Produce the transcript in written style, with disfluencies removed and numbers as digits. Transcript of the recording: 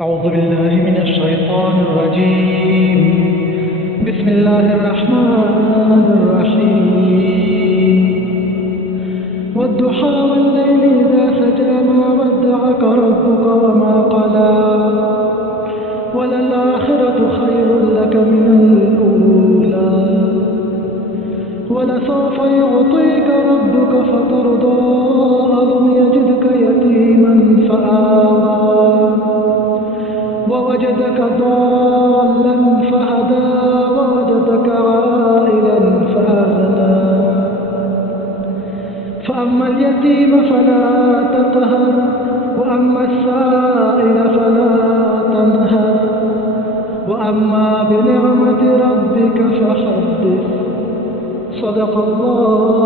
أعوذ بالله من الشيطان الرجيم. بسم الله الرحمن الرحيم. والضحى والليل إذا سجى ما ودعك ربك وما قلى وللآخرة خير لك من الأولى ولسوف يعطيك ربك فترضى ألم يجدك يتيما فآوى ووجدك ضالا فهدى ووجدك عائلا فأغنى فأما اليتيم فلا تقهر وأما السائل فلا تنهر وأما بنعمة ربك فحدث. صدق الله